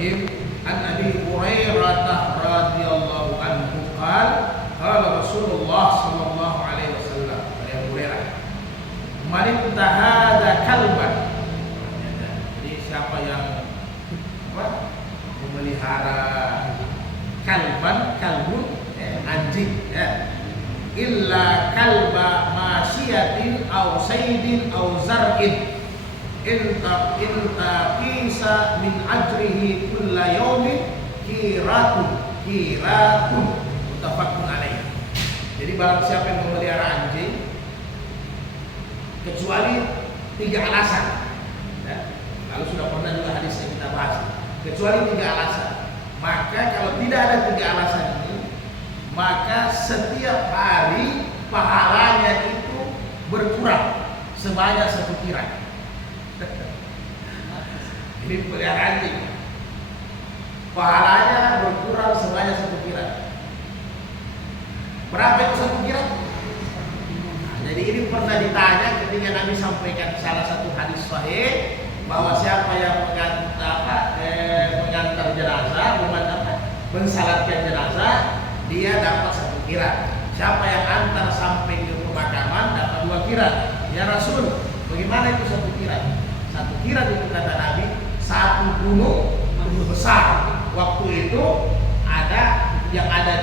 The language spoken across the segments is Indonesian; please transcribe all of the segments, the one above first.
Muslim an Abi Hurairah radhiyallahu anhu qala Rasulullah sallallahu alaihi wasallam, Abu Hurairah, man ittahada kalban, jadi siapa yang memelihara kalbun anjing ya, illa kalba masyiatin aw saydin aw zar'in inta qisa min ajrihi kulla yawmin kiratun muttafaqun alaih. Jadi barang siapa yang memelihara anjing kecuali 3 alasan ya, lalu sudah pernah juga hadis yang kita bahas, kecuali 3 alasan, maka kalau tidak ada 3 alasan ini, maka setiap hari pahalanya itu berkurang sebanyak 1 kirat. Ini pelihara anjing, pahalanya berkurang sebanyak 1 kirat. Berapa itu 1 kirat? Jadi ini pernah ditanya ketika Nabi sampaikan salah satu hadis sahih bahwa siapa yang mengantar jenazah, mensalatkan jenazah, dia dapat 1 kirat. Siapa yang antar sampai ke pemakaman dapat 2 kirat. Ya Rasul, bagaimana itu 1 kirat? 1 kirat itu kata Nabi 1 gunung besar. Waktu itu ada yang ada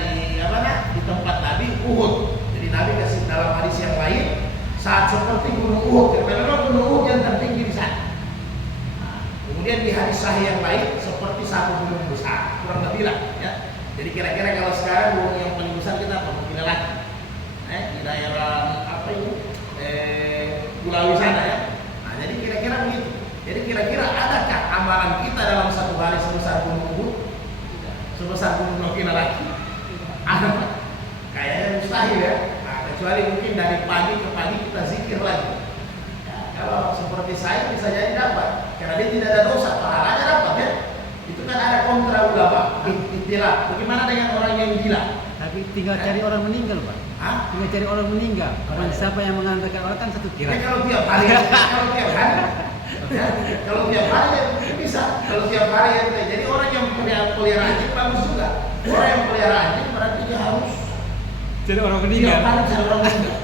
di tempat Nabi Uhud. Jadi Nabi kasih dalam hadis yang lain saat seperti gunung Uhud, karena memang gunung Uhud yang tertinggi di sana. Kemudian di hadis sahih yang lain seperti 1 gunung besar, kurang lebih lah ya. Jadi kira-kira kalau sekarang gunung yang paling besar kita apa? Mungkin lagi di daerah Pulau sana ya. Nah, jadi kira-kira begitu. Jadi kira-kira adakah amalan kita dalam 1 hari sebesar gunung Uhud? Sebesar gunung Nokina lagi? Ada? Kayaknya mustahil ya. Nah, kecuali mungkin dari pagi ke pagi kita zikir lagi. Ya, kalau seperti saya bisa jadi dapat, karena dia tidak ada dosa, pahalanya dapat ya. Itu kan ada kontra ulama, istilah. Bagaimana dengan orang yang gila? Tapi tinggal cari orang meninggal, Pak. Tinggal cari orang meninggal. Orang siapa yang mengantarkan orang kan 1 kirat. Kalau tiap hari, kalau tiap hari ya bisa. Kalau tiap hari ya, jadi orang yang pelihara anjing bagus juga. Orang yang pelihara anjing berarti dia harus jadi orang meninggal. Tiap hari cari orang meninggal.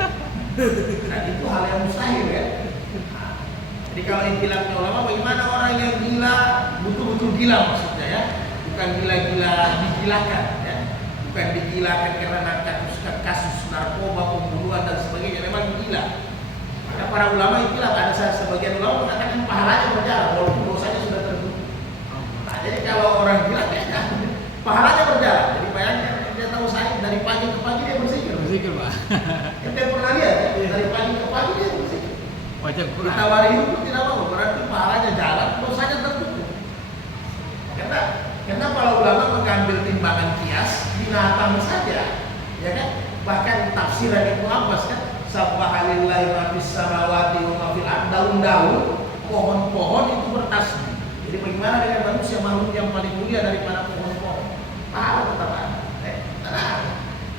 Nah, itu hal yang mustahil ya. Jadi kalau istilahnya ulama, bagaimana orang yang gila, betul-betul gila maksudnya ya, bukan gila-gila digilakan ya, bukan digilakan karena kasus narkoba, pembunuhan dan sebagainya, memang gila. Maka para ulama itulah, ada sebagian ulama mengatakan pahalanya berjalan walaupun dosanya sudah tertutup. Nah, jadi kalau orang gila kayaknya pahalanya berjalan. Jadi bayangkan dia tahu saya dari pagi ke pagi dia berzikir, Pak. Kita pernah lihat ya, dari pagi ke pagi dia berzikir. Wajah Quran. Ditawari hukum tidak mau, berarti pahalanya jalan, dosanya tertutup. Karena para ulama mengambil timbangan kias binatang saja, ya kan? Bahkan tafsiran Ibnu Abbas kan, Subhanallahi ma fis samawati wa ma fil ardh, daun-daun, pohon-pohon itu bertasbih. Jadi bagaimana dengan manusia, makhluk yang paling mulia daripada pohon-pohon? Pahala tetap ada. Tenang.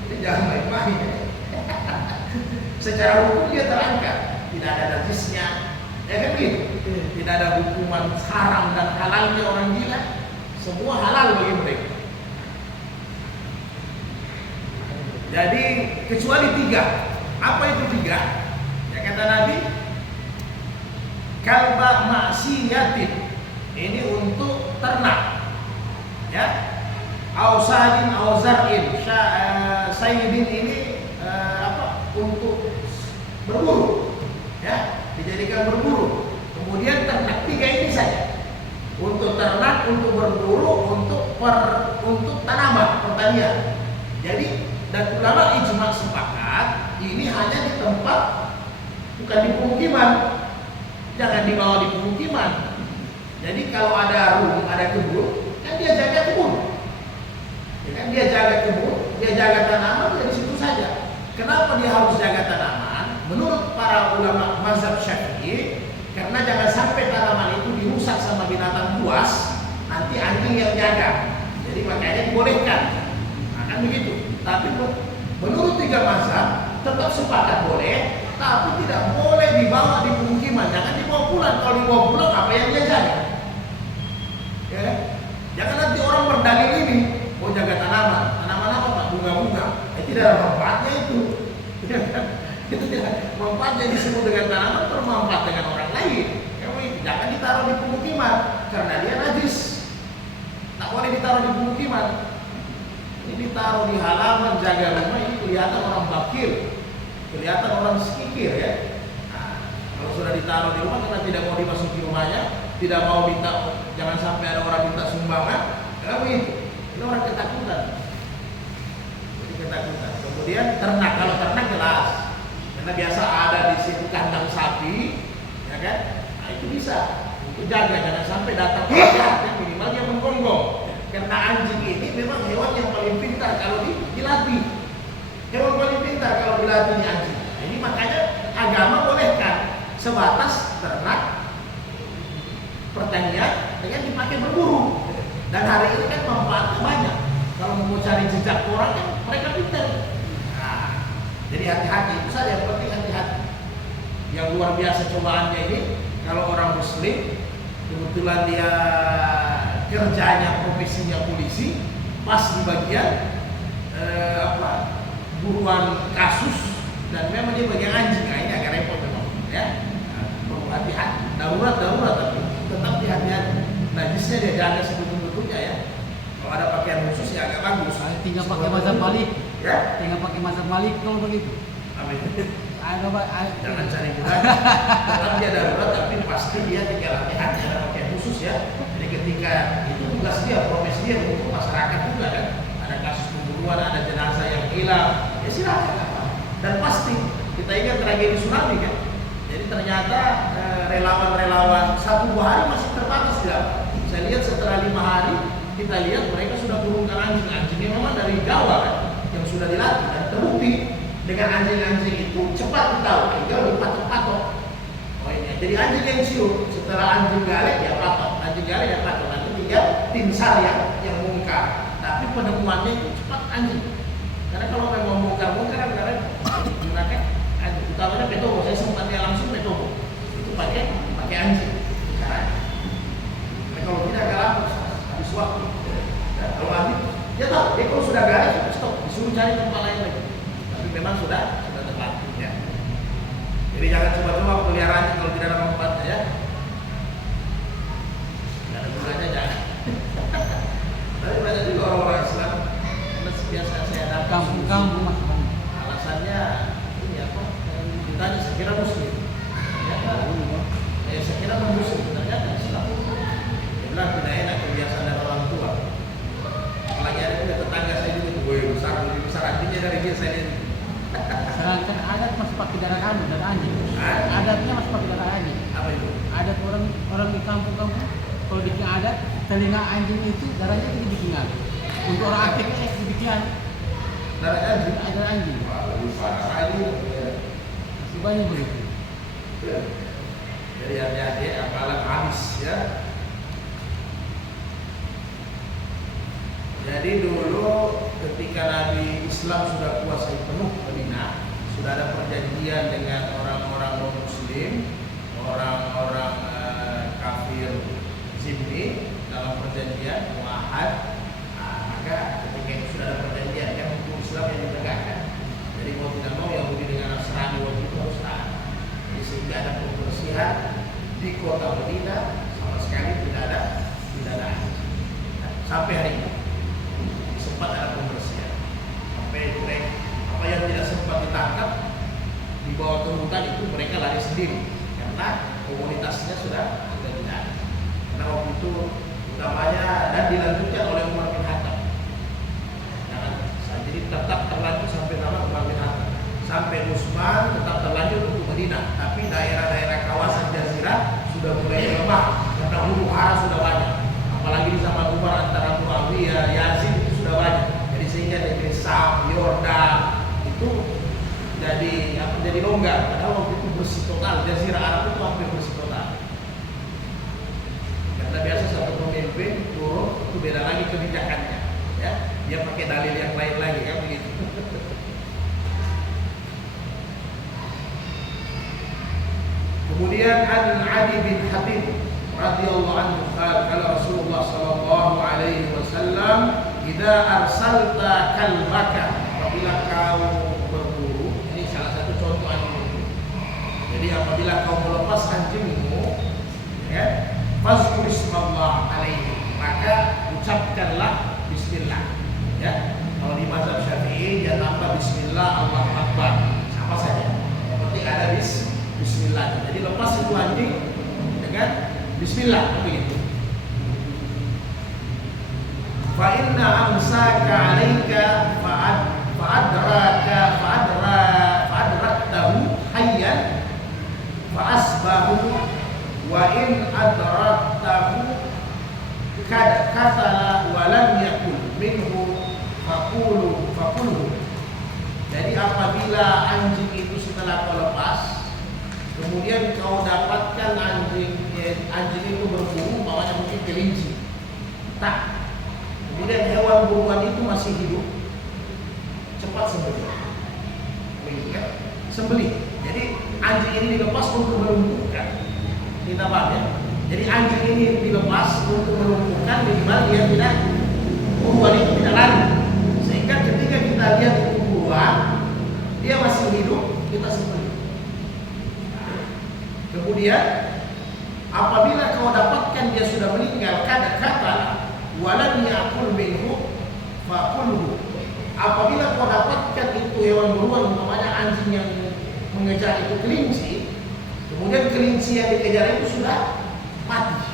Jadi jangan main-main. Secara hukum dia terangkat, tidak ada najisnya, ya kan gitu. Tidak ada hukuman haram dan halalnya orang gila, semua halal bagi mereka. Jadi kecuali 3. Apa itu 3? Ya kata Nabi, kalba maksiatin, ini untuk ternak, ya. Ausadin auzarin, sayyidin ini untuk berburu, ya, dijadikan berburu. Kemudian ternak, 3 ini saja. Untuk ternak, untuk berburu, untuk tanaman, pertanian. Jadi dan ulama ijma sepakat ini hanya di tempat, bukan di pemukiman. Jangan dibawa di pemukiman. Jadi kalau ada rumah, ada kebun, kan dia jaga kebun. Ya kan, dia jaga kebun, dia jaga tanaman, ya di situ saja. Kenapa dia harus jaga tanaman? Menurut para ulama mazhab Syafi'i, karena jangan sampai tanaman itu dirusak sama binatang buas, nanti anjing yang jaga. Jadi makanya dibolehkan. Nah, kan begitu. Tapi menurut 3 mazhab tetap sepakat boleh, tapi tidak boleh dibawa di pemukiman. Jangan dibawa pulang. Kalau dibawa pulang, apa yang dia jaga? Ya, jangan tidak ada manfaatnya itu. Itu tidak manfaatnya disebut dengan tanaman bermanfaat dengan orang lain. Jangan ditaruh di pemukiman karena dia najis. Tak boleh ditaruh di pemukiman. Ini ditaruh di halaman jaga rumah, ini kelihatan orang bakir, kelihatan orang sikir ya. Nah, kalau sudah ditaruh di rumah karena tidak mau dimasuki rumahnya, tidak mau minta, jangan sampai ada orang minta sumbangan, kenapa itu? Ini orang ketakutan. Jadi ketakutan. Kemudian ternak, kalau ternak jelas, karena biasa ada di situ kandang sapi, ya kan? Nah itu bisa, itu jaga, jangan sampai datang penjahat, minimal dia menggonggong. Karena anjing ini memang hewan yang paling pintar kalau dilatih. Hewan paling pintar kalau dilatih ini anjing. Nah, ini makanya agama bolehkan sebatas ternak, pertanian dengan dipakai berburu. Dan hari ini kan manfaatnya banyak. Kalau mau cari jejak orang kan mereka pintar. Nah, jadi hati-hati, itu saja yang penting hati-hati. Yang luar biasa cobaannya ini, kalau orang Muslim kebetulan dia kerjanya profesinya polisi, pas di bagian buruan kasus dan memang dia bagian anjing, nah ini agak repot memang ya. Perlu hati-hati, darurat tapi tetap hati-hati. Najisnya dia jaga sebetul-betulnya ya. Kalau ada pakaian khusus ya agak bagus. Tinggal pakai mazhab Malik. Ya. Tinggal pakai mazhab Malik kalau begitu. Amin. Jangan cari bulan. Tetap dia darurat tapi pasti dia tinggal hati-hati ada pakaian khusus ya. Jadi ketika itu tugas dia, profesi dia untuk masyarakat juga kan. Ada kasus pembunuhan, ada jenazah yang hilang, ya silakan apa. Dan pasti kita ingat tragedi tsunami kan. Jadi ternyata relawan-relawan 1-2 hari masih terbatas tidak. Saya lihat setelah 5 hari kita lihat mereka sudah turunkan anjing-anjingnya memang dari Jawa kan, yang sudah dilatih dan terbukti dengan anjing-anjing itu cepat tahu, tinggal dipatok-patok. Oh ini, jadi anjing yang cium setelah anjing galak ya patok, anjing galak ya patok, nanti tinggal tim SAR yang bongkar. Tapi penemuannya itu cepat anjing. Karena kalau memang bongkar-bongkar kadang gunakan anjing, utamanya petobo. Saya sempat dia langsung petobo. Itu pakai anjing caranya. Nah, kalau tidak agak lama habis waktu. Ya, kalau anjing dia tahu, dia kalau sudah galak stop, disuruh cari tempat lain lagi. Tapi memang sudah terlatih ya. Jadi jangan coba-coba peliharaannya kalau tidak ada manfaatnya ya. Tidak ada gunanya jangan. Tapi banyak juga orang-orang Islam biasa saya datang kampung mas. Alasannya ini apa? Ditanya saya kira Muslim. Ternyata saya kira Muslim, ternyata Islam. Dia bilang tidak enak kebiasaan dari orang tua. Apalagi ada juga tetangga saya juga tuh, lebih besar anjingnya dari dia saya ini. Sedangkan adat masih pakai darah anjing. Adatnya masih pakai darah anjing. Apa itu? Adat orang di kampung-kampung kalau bikin adat telinga anjing itu darahnya itu dibikin. Untuk orang aktif dibikin Darah anjing. ada anjing. Wah, lebih parah ini. Masih banyak begitu. Ya. Jadi hati-hati apalan habis ya. Jadi dulu ketika Nabi Islam sudah kuasai penuh Madinah, sudah ada perjanjian dengan orang-orang non-Muslim, orang-orang kafir Zimmi dalam perjanjian muahad. Maka ketika itu sudah ada perjanjian yang hukum Islam yang ditegakkan. Jadi mau tidak mau Yahudi dengan Nasrani waktu itu harus taat. Jadi sehingga ada pembersihan di kota Madinah sama sekali tidak ada sampai hari ini. Sempat ada pembersihan sampai mereka apa yang tidak sempat ditangkap dibawa ke hutan itu mereka lari sendiri karena komunitasnya sudah tidak ada. Karena waktu itu utamanya dan dilanjutkan oleh Umar bin Khattab. Jadi tetap terlanjut sampai nama Umar bin Khattab. Sampai Utsman tetap terlanjut untuk Madinah, tapi daerah-daerah kawasan Jazirah sudah mulai melemah karena huru hara sudah banyak. Apalagi di zaman Umar antara Muawiyah, Yazid itu sudah banyak. Jadi sehingga negeri Sam, Yordan itu jadi longgar. Padahal waktu itu bersih total. Jazirah Arab itu hampir bersih total. Karena biasa satu pemimpin turun itu beda lagi kebijakannya. Ya, dia pakai dalil yang lain lagi kan begitu. Kemudian Adi bin Habib radhiyallahu anhu kala Rasulullah sallallahu alaihi wasallam idza arsalta kalbaka apabila apabila kau berburu, ini salah satu contoh anjing. Jadi apabila kau melepas anjingmu, ya, fazkur ismallah alaihi, maka ucapkanlah bismillah. Ya, kalau di mazhab Syafi'i dia tambah bismillah Allahu akbar, sama saja. Yang penting ada bismillah. Jadi lepas itu anjing dengan bismillah, begitu. Fa inna amsaka 'alaika fa'adraktahu hayyan fa asbahu wa in adraktahu katala wa lam yakul minhu faqulu. Jadi apabila anjing itu setelah kau lepas, kemudian kau dapatkan anjing itu berburu, bawahnya mungkin kelinci. Tak. Kemudian hewan buruan itu masih hidup, cepat sembelih. Kan? Sembelih. Jadi anjing ini dilepas untuk melumpuhkan. Kita paham ya? Jadi anjing ini dilepas untuk melumpuhkan, minimal dia tidak, buruan itu tidak lari. Sehingga ketika kita lihat itu buruan, dia masih hidup, kita sembelih. Kemudian apabila kau dapatkan dia sudah meninggal, kata walan yakul minhu faqulhu. Apabila kau dapatkan itu hewan buruan, umpamanya anjing yang mengejar itu kelinci, kemudian kelinci yang dikejar itu sudah mati,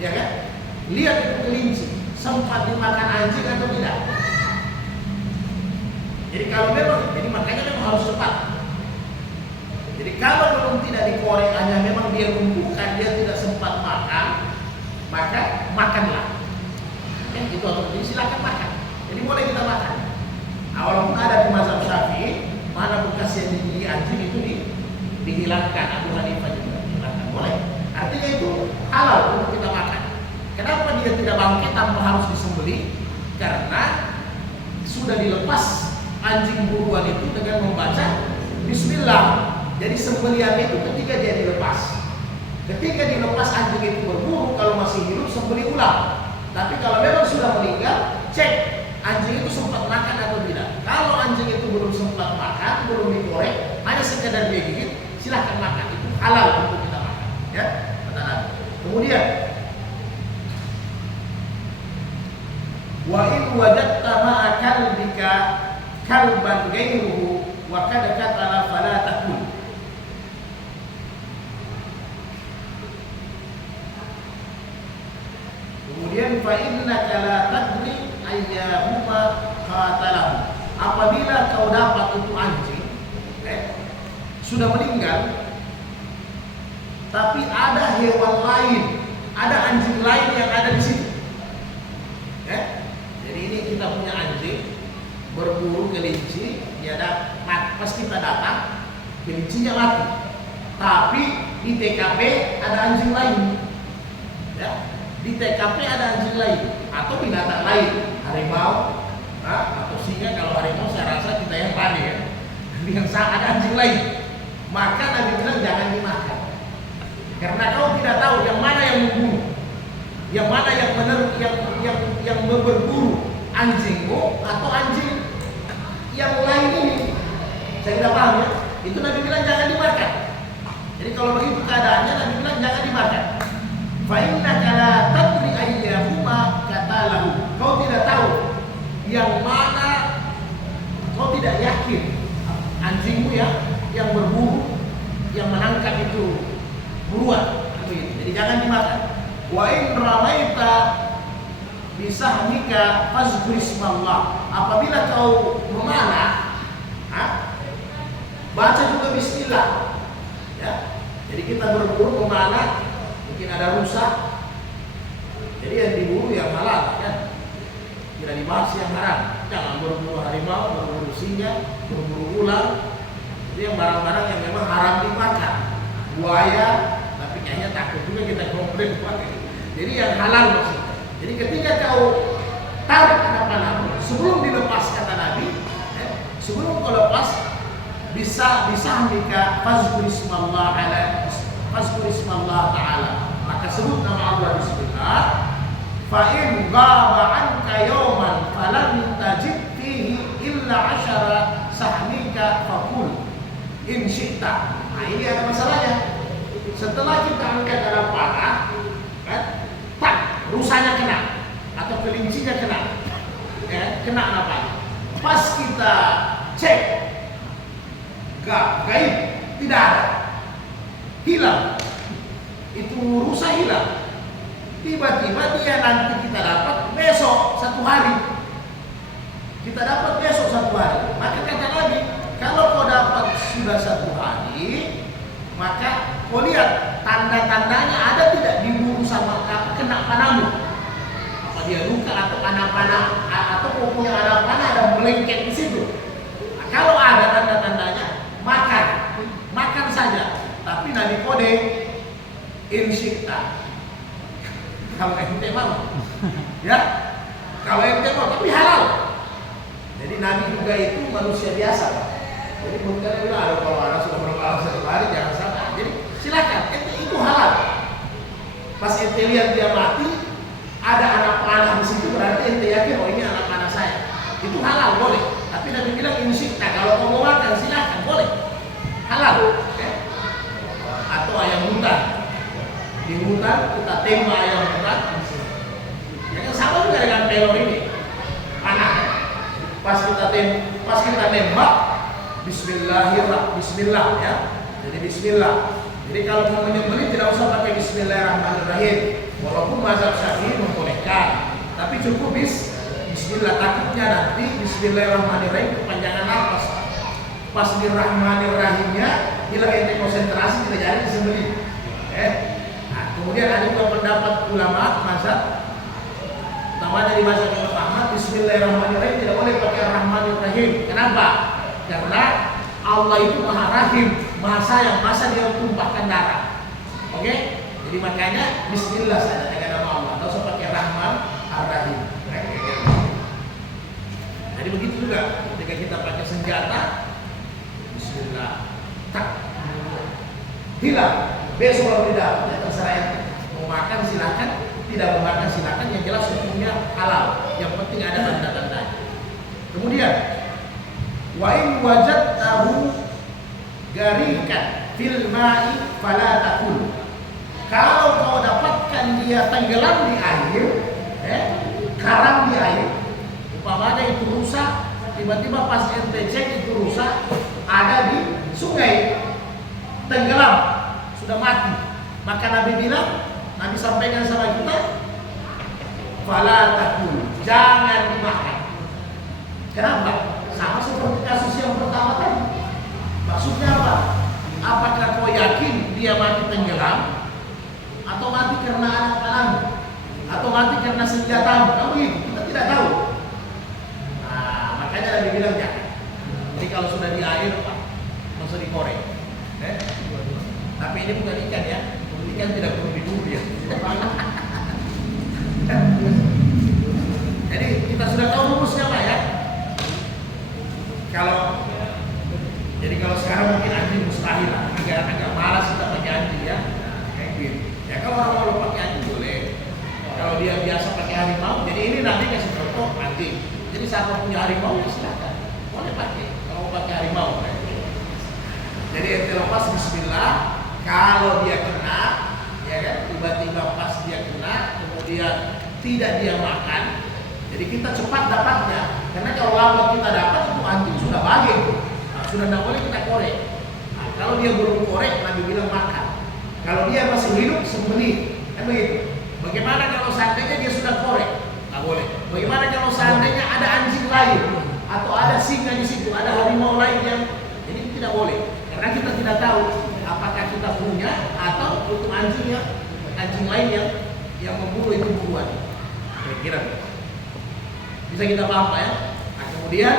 ya kan? Lihat itu kelinci sempat dimakan anjing atau tidak. Jadi kalau memang, jadi makanya memang harus cepat. Jadi kalau belum tidak dikorek, hanya memang dia lumpuhkan, dia tidak sempat makan, maka makanlah. Itu atau silakan makan. Jadi boleh kita makan. Nah, walaupun ada di mazhab Syafi'i, mana bekas yang digigit anjing itu dihilangkan. Abu Hanifah juga dihilangkan. Boleh. Artinya itu halal untuk kita makan. Kenapa dia tidak bangkit tanpa harus disembelih? Karena sudah dilepas anjing buruan itu dengan membaca bismillah. Jadi sembelihan itu ketika dia dilepas. Ketika dilepas anjing itu berburu, kalau masih hidup sembelih ulang. Tapi kalau memang sudah meninggal, cek anjing itu sempat makan atau tidak. Kalau anjing itu belum sempat makan, belum dikorek, hanya sekedar dia gigit, silahkan makan. Itu halal untuk kita makan. Ya, kata Nabi. Kemudian, wa in wajadta ma'a kalbika kalban ghairuhu wa kad qatala fala takul. Kemudian fa innaka la tadri ayyahuma qatalahu. Apabila kau dapat itu anjing sudah meninggal, tapi ada hewan lain, ada anjing lain yang ada di situ. Jadi ini kita punya anjing berburu kelinci, dia pas kita datang kelincinya mati. Tapi di TKP ada anjing lain. Ya. Di TKP ada anjing lain atau binatang lain, harimau atau singa. Kalau harimau saya rasa kita yang lari ya. Yang ada anjing lain, maka Nabi bilang jangan dimakan, karena kau tidak tahu yang mana yang membunuh, yang mana yang berburu anjingmu atau anjing yang lain ini. Saya tidak paham ya. Itu Nabi bilang jangan dimakan. Jadi kalau begitu keadaannya, Nabi bilang jangan dimakan. Fa innaka la tadri ayyahuma qatalahu. Kau tidak tahu yang mana, kau tidak yakin anjingmu ya yang berburu, yang menangkap itu buruan. Jadi jangan dimakan. Wa in ramaita bisahmika fazkur ismallah. Apabila kau memanah, baca juga bismillah. Ya. Jadi kita berburu memanah, mungkin ada rusa, jadi yang diburu yang halal kan, tidak dibahas yang haram. Jangan berburu harimau, berburu singa, berburu ular, itu yang barang-barang yang memang haram dimakan. Buaya, tapi kayaknya takut juga kita komplain pakai. Jadi yang halal maksudnya. Jadi ketika kau tarik anak panahmu sebelum dilepas, kata Nabi, sebelum kau lepas, bisa mika fazkur ismallah ta'ala, maka sebut nama Allah bismillah. Fa in ghaba anka yawman falam tajid fihi illa asyara sahmika fakul in syi'ta. Nah ini ada masalahnya. Setelah kita angkat anak panah, kan, tak, rusanya kena atau kelincinya kena, ya, kena anak panah. Pas kita cek, gaib, tidak ada, hilang. Itu rusa hilang. Tiba-tiba dia nanti kita dapat besok 1 hari. Kita dapat besok 1 hari. Maka kata Nabi, kalau kau dapat sudah 1 hari, maka kau lihat tanda-tandanya ada tidak di bulu sama kena panahmu. Apa dia luka atau anak panah atau kau punya anak panah ada melengket di situ. Nah, kalau ada tanda-tandanya, makan saja. Tapi Nabi kode insyikta. Kalau ente mau, ya, kalau ente mau, tapi halal. Jadi Nabi juga itu manusia biasa, Pak. Jadi bukan bilang ada kalau ada sudah berapa 1 hari jangan sampai. Jadi silakan, ente itu halal. Pas ente lihat dia mati, ada anak panah di situ berarti ente yakin oh ini anak panah saya. Itu halal boleh. Tapi Nabi bilang insyikta, kalau mau makan silakan boleh, halal. Atau ayam hutan. Di hutan kita tembak ayam hutan, ya kan sama juga dengan pelor ini, panah. Pas kita tembak, Bismillah ya. Jadi Bismillah. Jadi kalau mau menyembelih tidak usah pakai Bismillahirrahmanirrahim. Walaupun mazhab Syafi'i membolehkan, tapi cukup Bismillah. Takutnya nanti Bismillahirrahmanirrahim kepanjangan nafas. Pas di Rahmanirrahimnya hilang ente konsentrasi tidak jadi disembelih. Kemudian ada juga pendapat ulama mazhab, pertama dari mazhab Imam Ahmad, Bismillahirrahmanirrahim tidak boleh pakai Rahmanirrahim. Kenapa? Karena Allah itu Maha Rahim, Maha Sayang, masa dia tumpahkan darah. Oke? Jadi makanya Bismillah saja dengan nama Allah, tidak usah pakai Rahman Ar-Rahim. Jadi begitu juga ketika kita pakai senjata, Bismillah, tak hilang. Besok baru tidak, ya terserah ente. Mau makan silakan, tidak mau makan silakan. Yang jelas hukumnya halal. Yang penting ada tanda-tandanya. Kemudian, wa in wajadtahu garikan fil ma'i fala takul. Kalau kau dapatkan dia tenggelam di air, karam di air, umpamanya itu rusa, tiba-tiba pas ente cek itu rusa ada di sungai, tenggelam, sudah mati. Maka Nabi bilang, Nabi sampaikan sama kita, fala takul, jangan dimakan. Kenapa? Sama seperti kasus yang pertama tadi. Maksudnya apa? Apakah kau yakin dia mati tenggelam, atau mati karena anak panahmu, atau mati karena senjatamu? Kamu itu kita tidak tahu. Nah, makanya Nabi bilang jangan. Jadi kalau sudah di air, Pak, nggak usah dikorek. Tapi ini bukan ikan ya, ikan tidak perlu diburu ya. Jadi kita sudah tahu rumusnya Pak ya. Jadi kalau sekarang mungkin anjing mustahil lah, agak malas kita pakai anjing ya. Kayak gitu. Ya kalau orang mau pakai anjing boleh. Kalau dia biasa pakai harimau, jadi ini nanti kasih contoh anjing. Jadi saat mau punya harimau ya silakan, boleh pakai. Kalau mau pakai harimau. Jadi ente lepas Bismillah. Kalau dia kena, ya kan, tiba-tiba pas dia kena, kemudian tidak dia makan, jadi kita cepat dapatnya. Karena kalau lambat kita dapat itu anjing sudah bagi, nah, sudah tidak boleh kita korek. Nah, kalau dia belum korek, Nabi bilang makan. Kalau dia masih hidup, sembelih, kan begitu. Bagaimana kalau seandainya dia sudah korek? Nggak boleh. Bagaimana kalau seandainya ada anjing lain atau ada singa di situ, ada harimau lain yang, jadi tidak boleh. Karena kita tidak tahu apakah kita punya atau untuk anjing lain yang memburu itu buruan. Kira-kira bisa kita paham ya. Nah, kemudian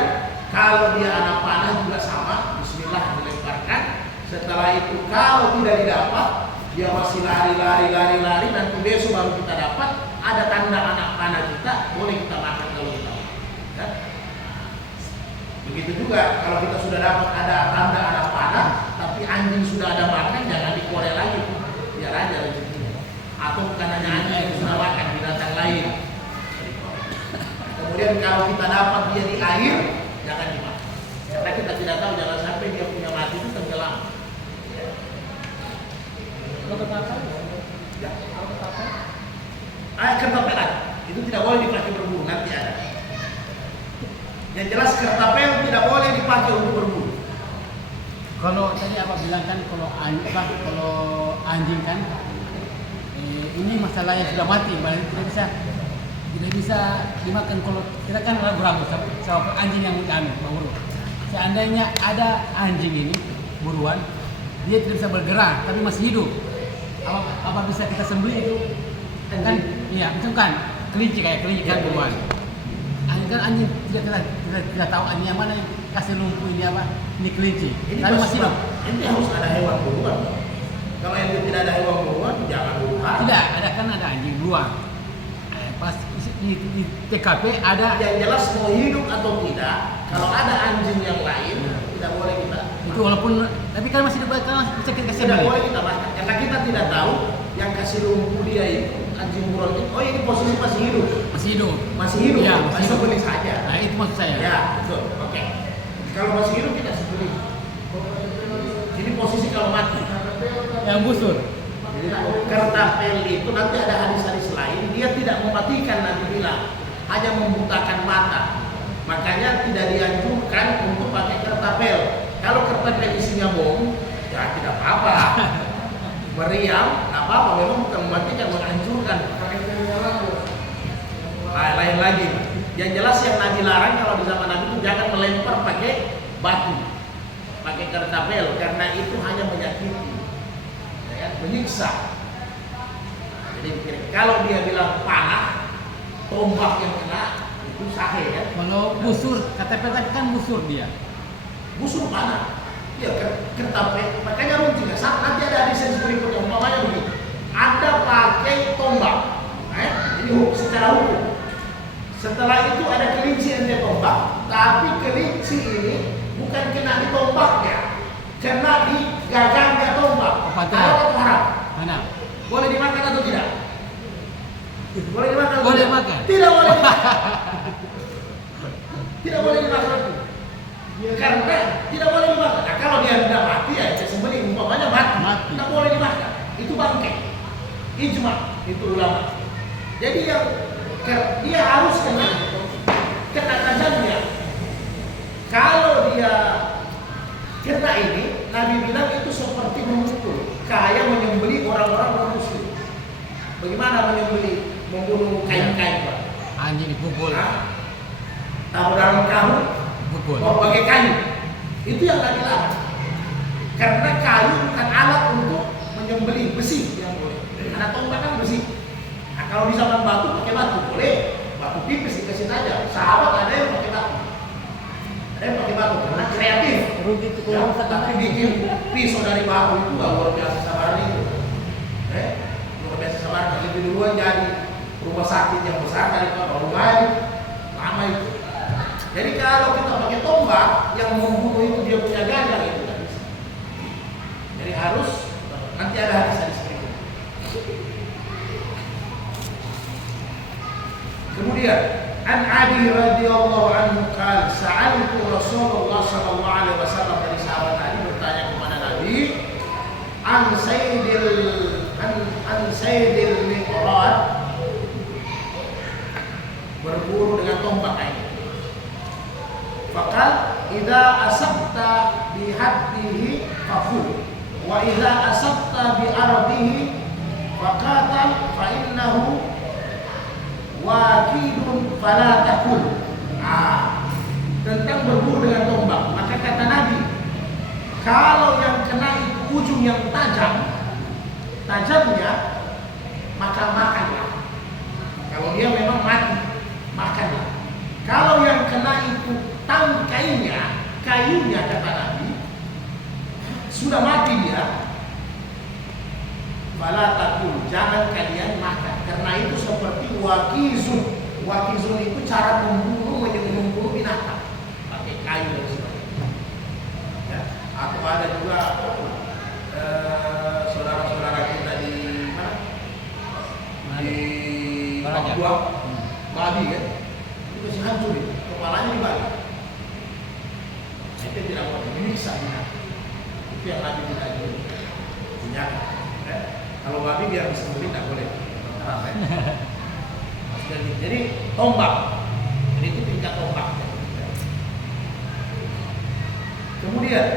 kalau dia anak panah juga sama, Bismillah dilemparkan. Setelah itu kalau tidak didapat, dia masih lari, nanti besok baru kita dapat, ada tanda anak panah kita, boleh kita makan kalau kita mau. Ya? Begitu juga kalau kita sudah dapat ada tanda anak panah, tapi anjing sudah ada makan, jangan dikorek lagi, biar aja rezekinya. Atau bukan hanya anjing yang sudah makan, binatang lain. Kemudian kalau kita dapat dia di air, jangan dimakan. Karena kita tidak tahu, jangan sampai dia punya mati itu tenggelam. Ya. Kalau ketapel, Ya. kalau ketapel, Kertapel ada. Itu tidak boleh dipakai berburu, nanti ada. Yang jelas kertapel tidak boleh dipakai untuk berburu. kalau tadi apa bilang kan kalau anjing kan ini masalahnya sudah mati, berarti tidak bisa dimakan. Kalau kita kan ragu-ragu sama anjing yang berburu. Seandainya ada anjing ini buruan, dia tidak bisa bergerak tapi masih hidup. Apa bisa kita sembelih itu? Kan iya, itu kan kelinci kayak kelinci kan buruan. Anjing tidak tahu anjing yang mana yang kasih lumpuh ini apa? Ini kelinci. Tapi masih hidup. Ini harus ada hewan buruan. Kalau yang tidak ada hewan buruan, jangan buruan. Tidak, ada anjing buruan. Pas di TKP ada. Yang jelas mau hidup atau tidak, kalau ada anjing yang lain, tidak boleh kita. Itu walaupun tapi kan masih hidup, kan bisa kita kasih Tidak beli. boleh kita makan. Karena kita tidak tahu yang kasih lumpuh dia itu anjing buruan itu. Oh ini posisi masih hidup. Masih hidup. Masih hidup. Ya, masih sebeli saja. Nah itu maksud saya. Ya, betul. Oke. Kalau masih hidup kita sebeli. Ini posisi kalau mati. Yang busur. Jadi kertapel itu nanti ada hadis-hadis lain, dia tidak mematikan, nanti bilang hanya membutakan mata. Makanya tidak dianjurkan untuk pakai kertapel. Kalau kertapel isinya bom, ya tidak apa-apa. Meriam, tidak apa-apa. Memang bukan mematikan, menghancurkan. Nah, lain lagi. Yang jelas yang Nabi larang kalau di zaman Nabi itu jangan melempar pakai batu, pakai kertapel, karena itu hanya menyakiti, ya, menyiksa. Jadi kalau dia bilang panah, tombak yang kena itu sahih ya. Kalau busur, KTP kan busur dia. Busur panah, ya kertapel. Makanya runcing. Nanti ada hadis yang berikutnya, umpamanya begini. Anda pakai tombak, ini secara hukum. Setelah itu ada kelinci yang dia tombak, tapi kelinci ini bukan kena di tombaknya, kena di gagangnya tombak. Halal atau haram? Mana? Boleh dimakan atau tidak? Boleh dimakan? Atau Boleh tidak? makan. Tidak boleh dimakan. Tidak boleh dimakan. Karena tidak boleh dimakan. Nah, kalau dia tidak mati ya sembelih, umpamanya mati. Tidak boleh dimakan. Itu bangkai. Ijma itu ulama. Jadi yang dia harus kena tajamnya. Kalau dia kena ini, Nabi bilang itu seperti memukul, kayak menyembelih orang-orang muslim. Bagaimana menyembelih, membunuh kain-kain, Pak? Anjing dipukul. Taruh dalam kayu, Pukul. mau pakai kayu. Itu yang Nabi larang. Karena kayu bukan alat untuk menyembelih, besi yang boleh. Karena tombak kan besi. Nah, kalau di zaman batu pakai batu boleh, batu tipis dikasih tajam. Sahabat ada yang pakai batu, ada yang pakai batu karena kreatif. Ya, tapi bikin pisau dari batu itu luar biasa sabar itu. Luar biasa sabar. Lebih duluan jadi rumah sakit yang besar daripada rumah lama itu. Jadi kalau kita pakai tombak yang membunuh itu dia punya gagang itu tidak bisa. Jadi harus nanti ada hadis-hadis berikut. Kemudian An Ali radhiyallahu anhu qala sa'altu Rasulullah sallallahu alaihi wasallam, dari sahabat Ali bertanya kepada Nabi an saydil miqrad, berburu dengan tombak ini. Faqal idza asabta bi haddihi faful wa idza asabta bi ardihi faqatal fa innahu wakidun fala takul. Tentang berburu dengan tombak, maka kata Nabi, kalau yang kena itu ujung yang tajamnya, maka makanlah. Kalau dia memang mati, makanlah. Kalau yang kena itu tangkainya, kayunya, kata Nabi, sudah mati dia, fala takul, jangan kalian makan, karena itu seperti wakizun. Wakizun itu cara membunuh binatang, pakai kayu dan sebagainya. Ya. Atau ada juga saudara-saudara kita di mana? Di Papua, babi kan? Itu kasih hancur itu, kepalanya dibagi. diperiksa binatang. Itu yang Nabi bilang dinyatakan. Ya. Kalau babi biar bisa beli tidak boleh. Jadi tombak. Jadi itu tingkat tombak. Kemudian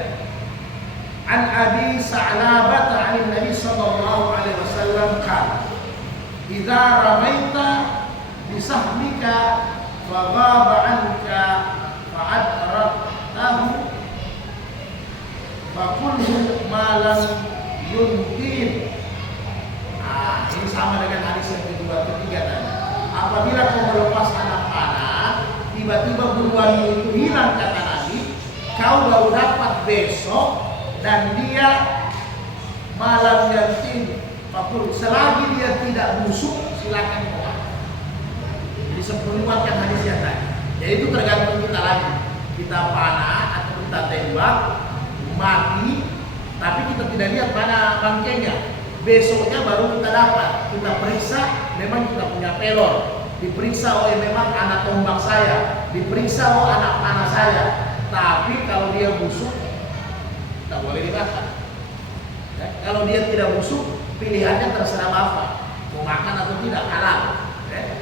an Abi Sa'labah 'an Nabi sallallahu alaihi wasallam qala idza ramaita bisahmika faghaba 'anka fa'adraktahu fakulhu ma lam yuntin. Ini sama dengan hadis yang ketiga tadi. Apabila kau melepas anak panah, tiba-tiba buruan itu hilang kata Nabi, kau baru dapat besok dan dia malam yantin. Selagi dia tidak busuk, silakan kau makan. Jadi menguatkan hadis yang tadi. Jadi itu tergantung kita lagi. Kita panah atau kita tembak mati, tapi kita tidak lihat mana bangkainya. Besoknya baru kita dapat, kita periksa, memang kita punya pelor, diperiksa oleh memang anak tombak saya, diperiksa oleh anak panah saya. Tapi kalau dia busuk, tak boleh dimakan. Ya, kalau dia tidak busuk, pilihannya terserah Bapak, mau makan atau tidak, halal. Ya.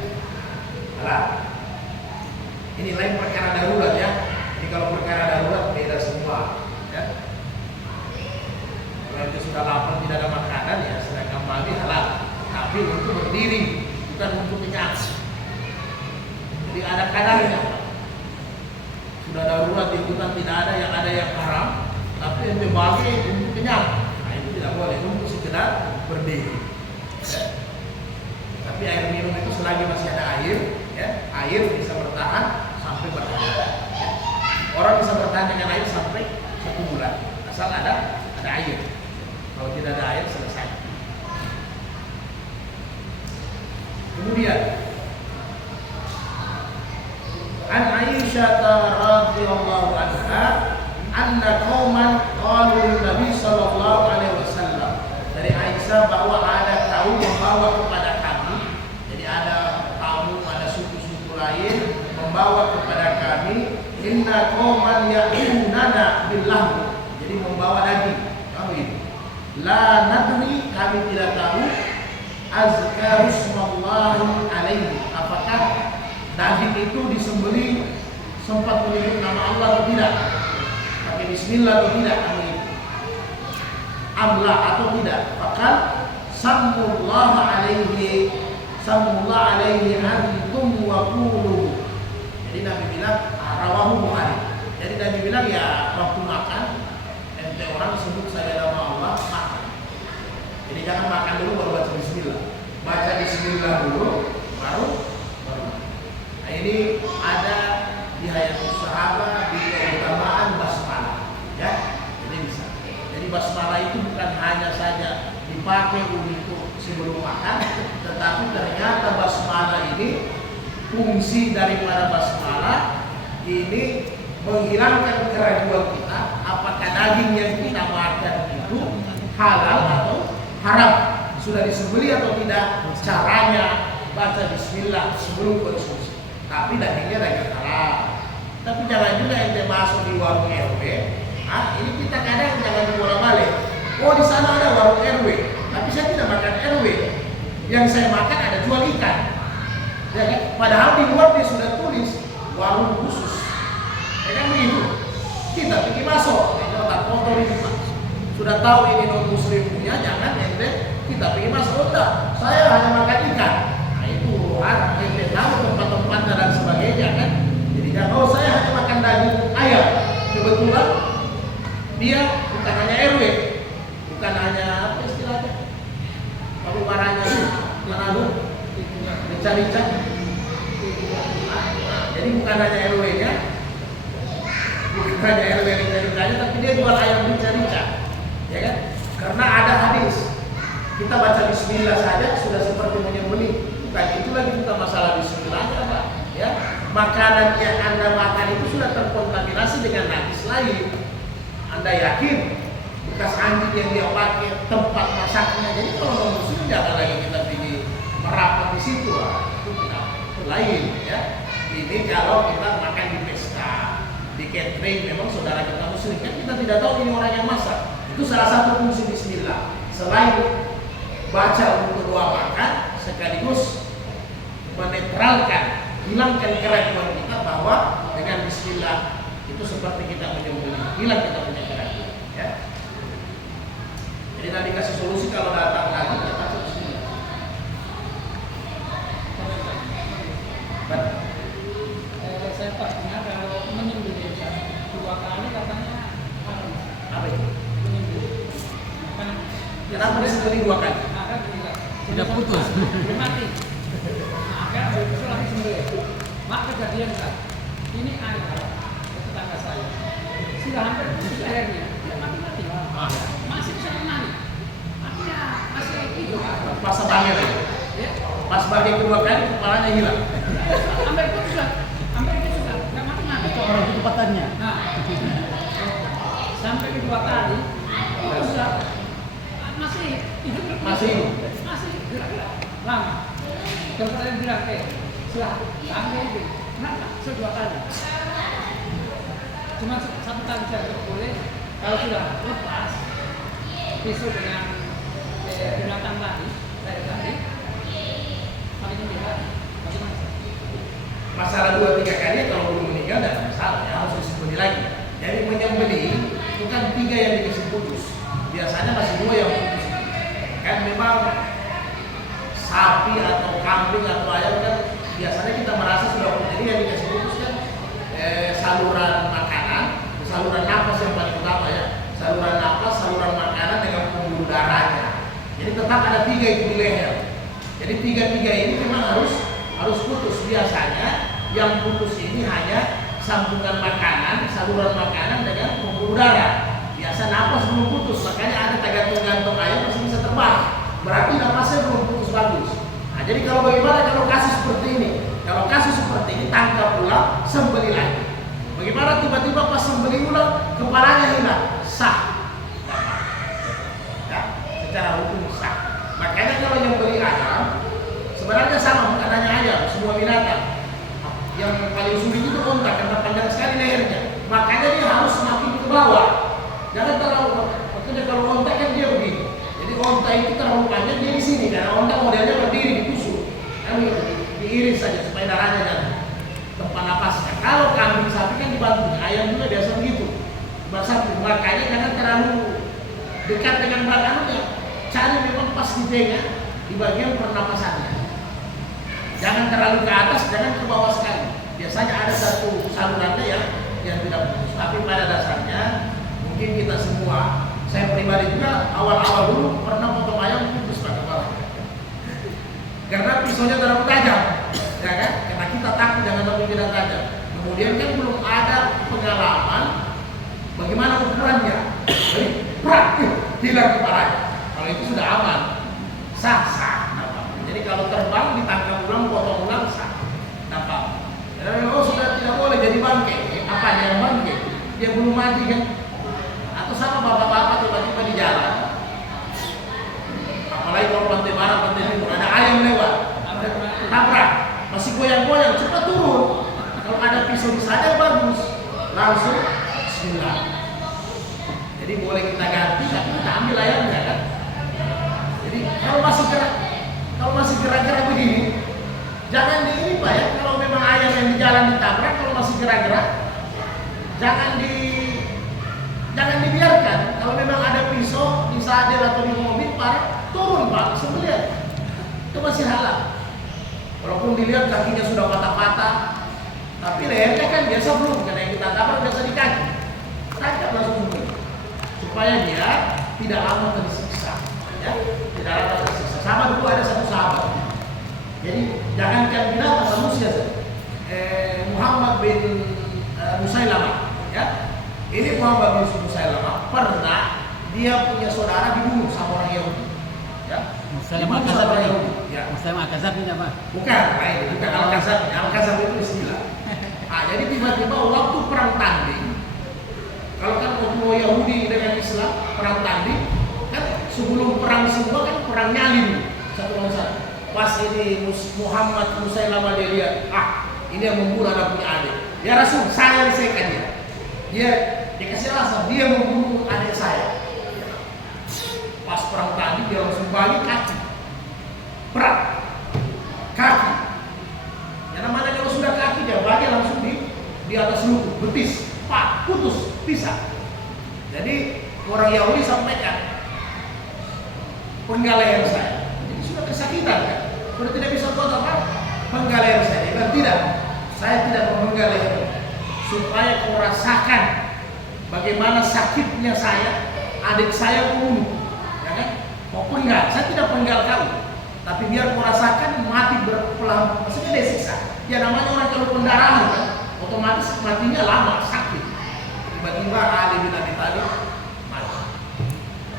Halal. Ini lain perkara darurat ya. Ini kalau perkara darurat beda semua. Ya. Kalau itu sudah lapar tidak ada makanan ya sedangkan babi halal. Tapi untuk berdiri bukan untuk kenyang. Jadi ada kadarnya. Sudah darurat di hutan tidak ada yang haram, tapi yang babi untuk kenyang. Nah itu tidak boleh untuk sekedar berdiri. Ya. Tapi air minum itu selagi masih ada air, ya, air bisa bertahan sampai berhari. Ya. Orang bisa bertahan dengan air sampai 1 bulan asal ada air. Kalau tidak ada air selesai. Kemudian an Aisyah radhiyallahu anha anna qauman qalu Nabi sallallahu alaihi wasallam. Dari Aisyah bahwa ada kaum membawa kepada kami. Jadi ada kaum, ada suku-suku lain membawa kepada kami inna qauman ya'unana billah. Jadi membawa daging. Kamu ini la nadri, kami tidak tahu azkarusmallahi alaihi, apakah daging itu disembelih sempat menyebut nama Allah atau tidak, pakai bismillah atau tidak, kami amla atau tidak. Maka samullah alaihi antum wa qulu. Jadi Nabi bilang rawahu Bukhari. Jadi Nabi bilang ya waktu makan ente orang sebut saya nama Allah, makan. Jadi jangan makan dulu baru baca bismillah. Baca bismillah dulu baru makan. Nah ini ada di hayatus sahabat di keutamaan basmalah, ya. Jadi bisa. Jadi basmalah itu bukan hanya saja dipakai untuk sebelum makan, tetapi ternyata basmalah ini fungsi daripada basmalah ini menghilangkan keraguan kita apakah daging yang kita makan itu halal atau haram, sudah disembelih atau tidak, caranya baca bismillah sebelum konsumsi. Tapi dagingnya daging halal. Tapi jangan juga ente masuk di warung RW. Ini kita kadang jangan dibolak-balik. Oh di sana ada warung RW, tapi saya tidak makan RW. Yang saya makan ada jual ikan. Ya, kan? Padahal di luar dia sudah tulis warung khusus. Ya kan begitu. Kita pergi masuk, ini otak kotor ini Pak. Sudah tahu ini non muslim punya, jangan ente kita pergi masuk. Udah, saya hanya makan ikan. Nah itu orang ente tahu tempat-tempatnya dan sebagainya kan. Jadi jangan, oh saya hanya makan daging ayam. Kebetulan dia bukan hanya RW, bukan hanya apa istilahnya, kalau warnanya Manado, rica-rica. Jadi bukan hanya RW-nya, bukan hanya RW rica-ricanya, tapi dia jual ayam rica-rica, ya kan? Karena ada hadis, kita baca Bismillah saja sudah seperti menyembelih. Bukan itu lagi bukan masalah Bismillahnya, Pak. Ya, makanan yang Anda makan itu sudah terkontaminasi dengan najis lain. Anda yakin bekas anjing yang dia pakai tempat masaknya. Jadi kalau non muslim jangan lagi kita pergi merapat di situ, itu tidak lain ya. Ini kalau kita makan di pesta, di catering memang saudara kita muslim, kan kita tidak tahu ini orang yang masak. Itu salah satu fungsi bismillah. Selain baca untuk doa makan, sekaligus menetralkan, hilangkan keraguan kita bahwa dengan bismillah itu seperti kita menyembelih, hilang kita punya keraguan. Ya. Jadi tadi kasih solusi kalau datang lagi ya baca bismillah. Saya pastinya kalau menyembelih 2 kali katanya haram. Apa itu? Menyembelih. Kenapa disembelih 2 kali? Sudah putus. Mati. Akan besok lagi sembelih. Mak kejadian kan. Ini anak tetangga saya. Sudah hampir putus lehernya. Dia mati-mati. Masih bisa menangis. Artinya masih hidup. Pas sebagai lagi. Ya. Pas sebagai 2 kali kepalanya hilang. Hampir putus lah. Hampir putus lah. Nggak mati-mati. Itu orang ketepatannya. Nah, sampai 2 kali putus lah. Masih hidup. Masih hidup. Masih gerak-gerak lama. Dokter yang bilang sudah sampai itu. Kenapa? Sudah 2 kali. Cuma 1 kali saja boleh. Kalau sudah lepas, pisau dengan binatang tadi, saya tadi, makanya dia bagaimana? Masalah 2-3 kali kalau belum meninggal tidak masalah, ya harus disembelih lagi. Jadi menyembelih itu kan 3 yang dikasih putus. Biasanya masih 2 yang putus. Kan memang sapi atau kambing atau ayam kan biasanya kita merasa sudah putus. Jadi yang dikasih putus kan saluran makanan, saluran nafas yang paling utama ya. Saluran nafas, saluran makanan dengan pembuluh darahnya. Jadi tetap ada 3 itu di leher. Jadi 3-3 ini memang harus putus. Biasanya yang putus ini hanya sambungan makanan, saluran makanan dengan pembuluh darah. Biasa nafas belum putus, makanya ada gantung-gantung ayam masih bisa terbang. Berarti nafasnya belum putus bagus. Nah, jadi kalau bagaimana kalau kasus seperti ini? Kalau kasus seperti ini tangkap ulang, sembelih lagi. Bagaimana tiba-tiba pas sembelih ulang kepalanya hilang? Sah. Ya, secara hukum sah. Makanya kalau yang beli ayam sebenarnya sama, bukan hanya ayam, semua binatang. Yang paling sulit itu onta karena panjang sekali lehernya. Makanya dia harus semakin ke bawah. Jangan terlalu, makanya kalau onta kan dia begini. Jadi onta itu terlalu panjang dia di sini karena onta modelnya berdiri ditusuk. Kan diiris saja supaya darahnya jatuh. Tempat napasnya. Kalau kambing sapi kan dibantu, ayam juga biasa begitu. Makanya jangan terlalu dekat dengan belakangnya. Cari memang pas di tengah di bagian pernapasannya. Jangan terlalu ke atas, jangan ke bawah sekali. Biasanya ada satu salurannya yang tidak putus. Tapi pada dasarnya mungkin kita semua, saya pribadi juga awal-awal dulu pernah potong ayam putus pada kepala. Karena pisaunya terlalu tajam, ya kan? Karena kita takut jangan sampai tidak tajam. Kemudian kan belum ada pengalaman bagaimana ukurannya. Jadi hilang kepalanya. Kalau itu sudah aman, sah. Jadi kalau terbang ditangkap ulang, potong ulang sah. Nampak. Oh sudah tidak boleh jadi bangke. Apa yang bangke? Dia belum mati kan? Atau sama bapak-bapak tiba-tiba di jalan. Apalagi kalau pantai barat, pantai timur ada ayam lewat, tabrak, masih goyang-goyang, cepat turun. Kalau ada pisau di sana bagus, langsung bismillah. Jadi boleh kita ganti, tapi kita ambil ayamnya kan. Jadi kalau masih gerak-gerak begini, jangan di ini Pak ya. Kalau memang ayam yang di jalan ditabrak, kalau masih gerak-gerak, jangan dibiarkan. Kalau memang ada pisau di sadel atau di mobil, Pak, turun Pak, sembelih. Itu masih halal. Walaupun dilihat kakinya sudah patah-patah, tapi lehernya kan biasa belum, karena yang kita tabrak biasa di kaki. Tangkap langsung sembelih, supaya dia tidak lama tersiksa. Ya, tidak lama tersiksa. Sama dulu ada satu sahabat. Jadi jangankan binatang, manusia saja. Muhammad bin Musailamah, ya. Ini Muhammad bin Musailamah pernah dia punya saudara dibunuh sama orang Yahudi. Ya. Musailamah Al-Kadzab ini. Ya. Musailamah Al-Kadzab ini apa? Bukan, bukan Al-Kadzab. Al-Kadzab itu istilah. Nah, jadi tiba-tiba waktu perang tanding, kalau kan waktu Yahudi dengan Islam perang tanding, kan sebelum perang semua kan perang nyali dulu, satu lawan satu. Pas ini Muhammad Musailamah dia lihat, ini yang membunuh anak punya adik. Ya Rasul, saya selesaikan dia. dia kasih alasan dia membunuh adik saya. Pas perang tadi dia langsung balik kaki, perang kaki. Yang namanya kalau sudah kaki dia balik langsung di atas lutut, betis, putus, pisah. Jadi orang Yahudi sampaikan penggal leher saya. Jadi sudah kesakitan kan, sudah tidak bisa buat apa, penggal leher saya. Dia bilang tidak, saya tidak memenggal leher supaya kau rasakan bagaimana sakitnya saya, adik saya membunuh. Ya kan? Kau penggal, saya tidak penggal kau, tapi biar kau rasakan mati berpelan, maksudnya dia siksa. Ya namanya orang kalau pendarahan kan, otomatis matinya lama, sakit. Tiba-tiba Ali bin Abi Thalib maju,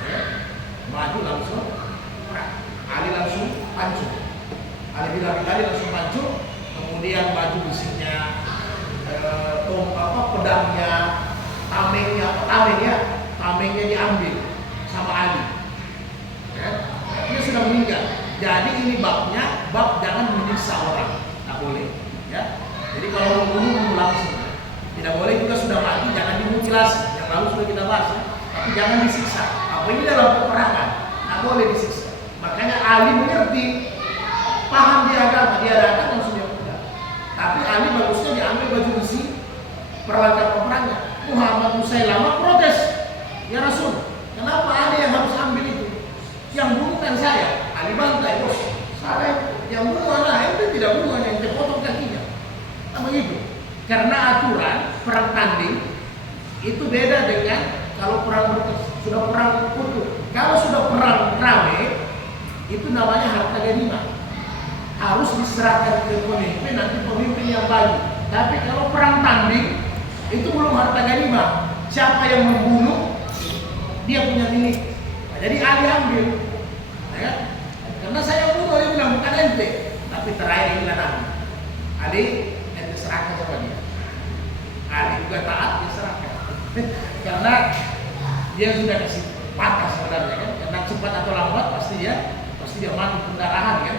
ya, maju langsung, Ali langsung pancung. Ali bin Abi Thalib langsung pancung, kemudian baju besinya, pedangnya, tamengnya diambil sama Ali. Ya, dia sudah meninggal. Jadi ini babnya, bab jangan menyiksa orang, tak boleh. Ya, jadi kalau membunuh langsung. Tidak boleh juga sudah mati, jangan dimutilasi. Yang lalu sudah kita bahas ya. Tapi jangan disiksa. Apa ini dalam peperangan? Tak boleh disiksa. Makanya Ali mengerti, paham dia agama, dia datang langsung dia pegang. Tapi Ali bagusnya diambil baju besi peralatan peperangan. Muhammad Musailamah protes, ya Rasul, kenapa ada yang harus ambil itu? Yang bunuh kan saya. Ali bantai, bos. Saya yang bunuh anak, itu tidak bunuh anak, yang potong kakinya. Nah begitu. Karena aturan perang tanding itu beda dengan kalau sudah perang utuh. Kalau sudah perang rame, itu namanya harta ganimah. Harus diserahkan ke pemimpin, nanti pemimpin yang bagi. Tapi kalau perang tanding, itu belum harta ganimah. Siapa yang membunuh, dia punya milik. Nah, jadi Ali ambil. Ya? Karena saya bunuh, dia bilang bukan ente. Tapi terakhir ini Nabi. Ali ente serahkan sama dia. Ali juga taat, dia serahkan. Karena dia sudah kasih patah sebenarnya kan. Karena cepat atau lambat pasti dia mati pendarahan kan.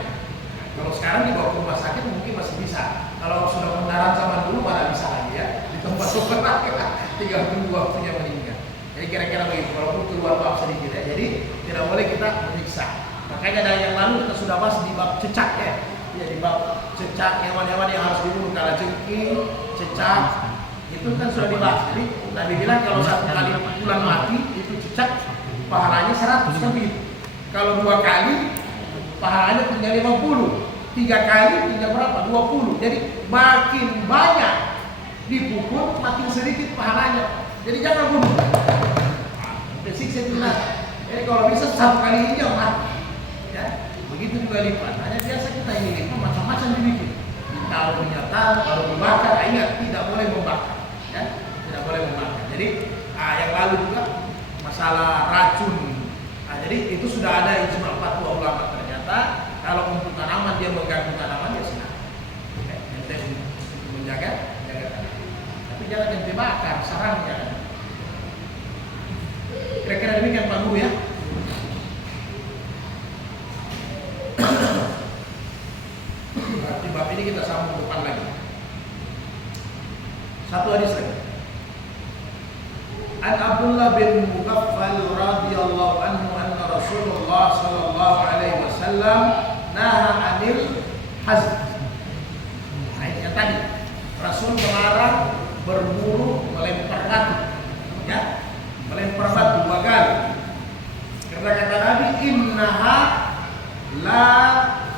Kalau sekarang dibawa ke rumah sakit mungkin masih bisa. Kalau sudah pendarahan zaman dulu mana bisa lagi ya. Di tempat super tinggal tunggu waktunya meninggal. Jadi kira-kira begitu. Walaupun keluar bab sedikit ya. Jadi tidak boleh kita menyiksa. Makanya dari yang lalu kita sudah bahas di bab cecak ya. Ya di bab cecak hewan-hewan yang harus dibunuh. Kalajengking, cecak, itu kan sudah dibahas. Jadi Nabi bilang kalau satu kali bulan mati itu cecak pahalanya 100 kan begitu. Kalau 2 kali pahalanya tinggal 50. 3 kali tinggal berapa? 20. Jadi makin banyak dipukul makin sedikit pahalanya. Jadi jangan bunuh. Siksa itu nah. Jadi kalau bisa 1 kali ini jangan mati. Ya, begitu juga lipat. Hanya biasa kita ini lipat macam-macam dibikin. Kalau menyatakan, kalau membakar, ingat tidak boleh membakar. Ya, tidak boleh membakar. Jadi yang lalu juga masalah racun. Jadi itu sudah ada ijma fatwa ulama ternyata kalau untuk tanaman dia mengganggu tanaman dia silakan. Ente menjaga tanaman. Tapi jangan ente bakar sarangnya. Kira-kira demikian Pak Guru ya. Berarti bab ini kita sambung depan lagi. Satu hadis lagi. An Abdullah bin Mughaffal radhiyallahu anhu anna Rasulullah sallallahu alaihi wasallam naha 'anil hazm. Ayatnya tadi Rasul melarang berburu melempar batu. Ya, melempar batu bagal. Karena kata Nabi innaha la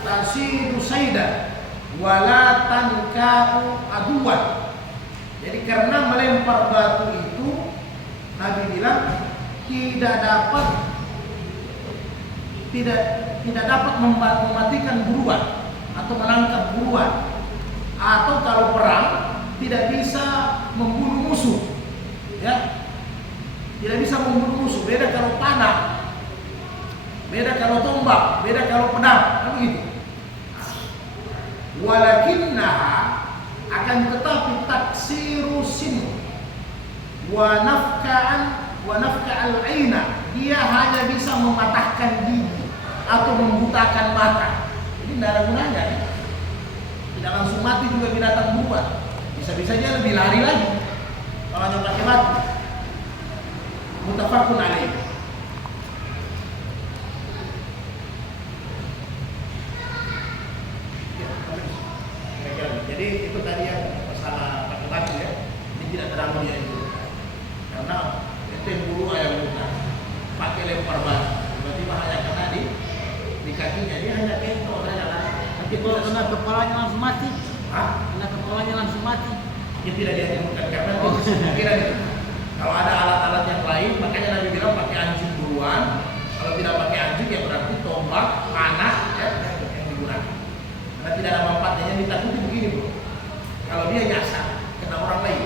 tasidu saida wa la tanka'u aduwan. Jadi karena melempar batu itu Nabi bilang tidak dapat mematikan buruan atau menangkap buruan, atau kalau perang tidak bisa membunuh musuh, ya, tidak bisa membunuh musuh. Beda kalau panah, beda kalau tombak, beda kalau pedang, kan begitu. Walakinnaha akan tetapi taksiru sin wa nafka'al aina, dia hanya bisa mematahkan gigi atau membutakan mata. Jadi tidak ada gunanya ya? Tidak langsung mati juga binatang buruan. Bisa-bisanya lebih lari lagi. Kalau pakai batu, mutafakun alaih. Jadi itu tadi yang masalah pakai batu ya. Ini tidak terlalu dia itu. Karena itu yang dulu ayam buta pakai lempar batu. Berarti bahaya karena di kakinya dia hanya kentok saja lah. Nanti kalau kena kepalanya langsung mati. Hah? Kena kepalanya langsung mati. Dia tidak dianjurkan karena kira itu. Kalau ada alat-alat yang lain, makanya Nabi bilang pakai anjing duluan. Kalau tidak pakai anjing ya berarti tombak, panah ya, yang digunakan. Karena tidak ada manfaatnya. Yang ditakuti begini bro. Kalau dia nyasar kena orang lain,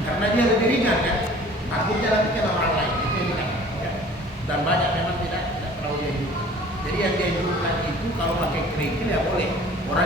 karena dia lebih ringan kan, takutnya nanti kena orang lain. Itu yang ditakuti. Ya. Dan banyak memang tidak terlalu dianjurkan. Jadi yang dianjurkan itu kalau pakai kerikil ya boleh.